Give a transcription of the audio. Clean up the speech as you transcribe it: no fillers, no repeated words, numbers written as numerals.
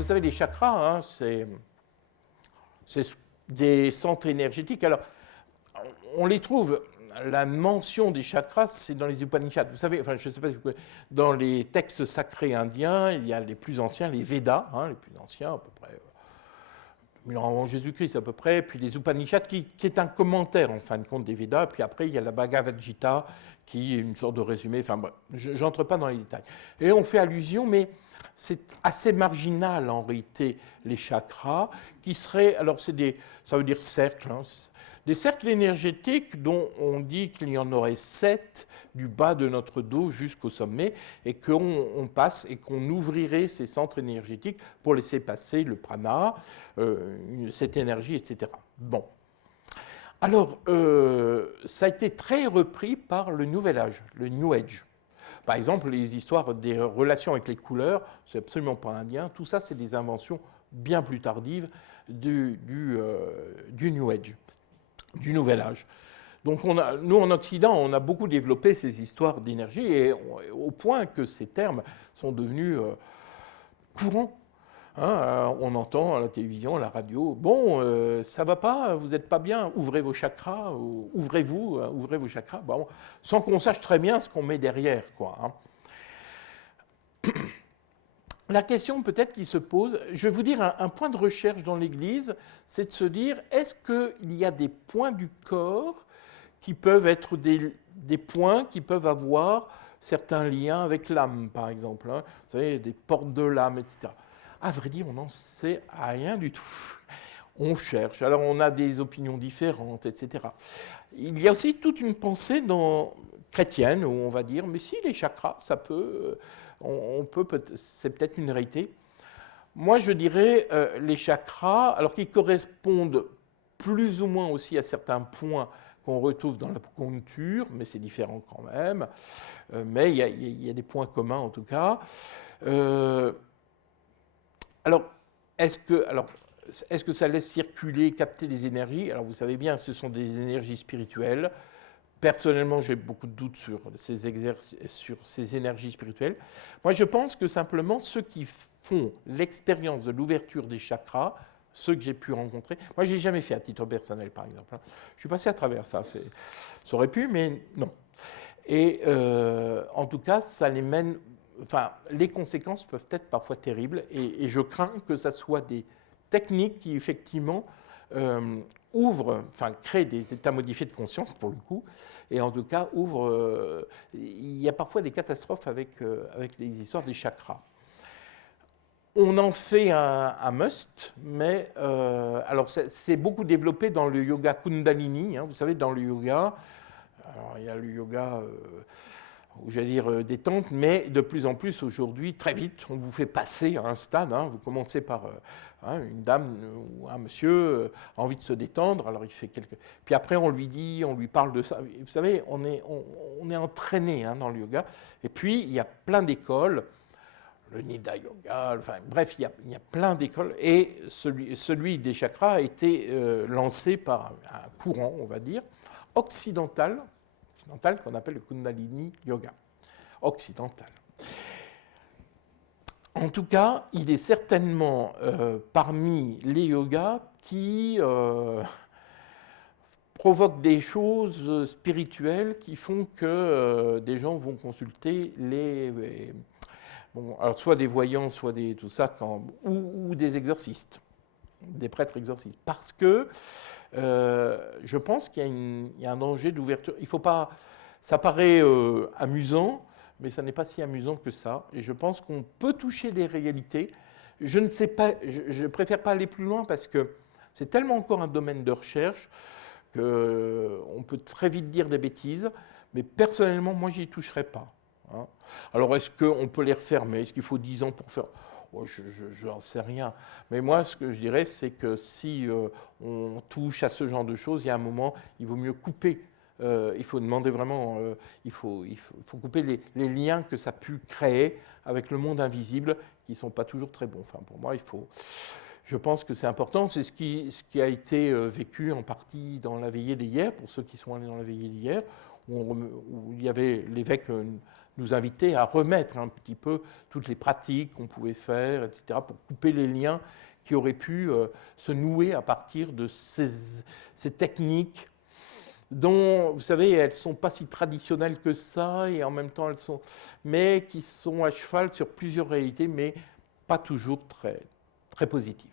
vous savez, les chakras, hein, c'est des centres énergétiques. Alors, on les trouve, la mention des chakras, c'est dans les Upanishads. Vous savez, enfin, je ne sais pas si vous connaissez, dans les textes sacrés indiens, il y a les plus anciens, les Védas, hein, les plus anciens, à peu près 1000 ans avant Jésus-Christ à peu près, puis les Upanishads, qui est un commentaire, en fin de compte, des Védas, puis après, il y a la Bhagavad Gita, qui est une sorte de résumé, enfin, bref, je n'entre pas dans les détails. Et on fait allusion, mais c'est assez marginal, en réalité, les chakras, qui seraient, alors ça veut dire cercles, hein, des cercles énergétiques dont on dit qu'il y en aurait 7 du bas de notre dos jusqu'au sommet et qu'on passe et qu'on ouvrirait ces centres énergétiques pour laisser passer le prana, cette énergie, etc. Bon. Alors, ça a été très repris par le Nouvel Âge, le New Age. Par exemple, les histoires des relations avec les couleurs, c'est absolument pas indien. Tout ça, c'est des inventions bien plus tardives du New Age, du Nouvel Âge. Donc, nous, en Occident, on a beaucoup développé ces histoires d'énergie, et au point que ces termes sont devenus courants. Hein, on entend à la télévision, à la radio, bon, ça va pas, vous n'êtes pas bien, ouvrez vos chakras, ouvrez-vous, ouvrez vos chakras, bon, sans qu'on sache très bien ce qu'on met derrière, quoi. Hein. La question peut-être qui se pose, je vais vous dire un point de recherche dans l'Église, c'est de se dire, est-ce qu'il y a des points du corps qui peuvent être des points qui peuvent avoir certains liens avec l'âme, par exemple, hein, vous savez, des portes de l'âme, etc. À vrai dire, on n'en sait rien du tout. On cherche, alors on a des opinions différentes, etc. Il y a aussi toute une pensée chrétienne où on va dire, mais si les chakras, ça peut, c'est peut-être une réalité. Moi, je dirais les chakras, alors qu'ils correspondent plus ou moins aussi à certains points qu'on retrouve dans l'acupuncture, mais c'est différent quand même. Mais il y a des points communs en tout cas. Alors, est-ce que ça laisse circuler, capter les énergies? Alors, vous savez bien, ce sont des énergies spirituelles. Personnellement, j'ai beaucoup de doutes sur ces énergies spirituelles. Moi, je pense que simplement ceux qui font l'expérience de l'ouverture des chakras, ceux que j'ai pu rencontrer, moi, je n'ai jamais fait à titre personnel, par exemple. Je suis passé à travers ça. Ça aurait pu, mais non. Et en tout cas, ça les mène. Enfin, les conséquences peuvent être parfois terribles, et je crains que ce soit des techniques qui, effectivement, créent des états modifiés de conscience, pour le coup, et en tout cas, il y a parfois des catastrophes avec les histoires des chakras. On en fait un must, mais alors c'est beaucoup développé dans le yoga Kundalini, hein, vous savez, dans le yoga, alors il y a le yoga... j'allais dire détente, mais de plus en plus aujourd'hui, très vite, on vous fait passer à un stade. Hein, vous commencez par une dame ou un monsieur a envie de se détendre, alors il fait quelques... Puis après, on lui parle de ça. Vous savez, on est entraîné hein, dans le yoga. Et puis, il y a plein d'écoles, le Nidha Yoga, enfin bref, il y a plein d'écoles. Et celui des chakras a été lancé par un courant, on va dire, occidental qu'on appelle le Kundalini Yoga, occidental. En tout cas, il est certainement parmi les yogas qui provoquent des choses spirituelles qui font que des gens vont consulter alors soit des voyants, soit tout ça, ou des exorcistes, des prêtres exorcistes, parce que je pense qu'il y a un danger d'ouverture. Il faut pas. Ça paraît amusant, mais ça n'est pas si amusant que ça. Et je pense qu'on peut toucher des réalités. Je ne sais pas. Je préfère pas aller plus loin parce que c'est tellement encore un domaine de recherche qu'on peut très vite dire des bêtises. Mais personnellement, moi, j'y toucherai pas. Hein. Alors, est-ce qu'on peut les refermer? Est-ce qu'il faut 10 ans pour faire? Oh, je n'en sais rien. Mais moi, ce que je dirais, c'est que si on touche à ce genre de choses, il y a un moment, il vaut mieux couper. Il faut demander vraiment, il faut couper les liens que ça a pu créer avec le monde invisible, qui ne sont pas toujours très bons. Enfin, pour moi, je pense que c'est important. C'est ce qui a été vécu en partie dans la veillée d'hier, pour ceux qui sont allés dans la veillée d'hier, où il y avait l'évêque nous inviter à remettre un petit peu toutes les pratiques qu'on pouvait faire, etc., pour couper les liens qui auraient pu se nouer à partir de ces techniques dont, vous savez, elles ne sont pas si traditionnelles que ça, et en même temps, mais qui sont à cheval sur plusieurs réalités, mais pas toujours très, très positives.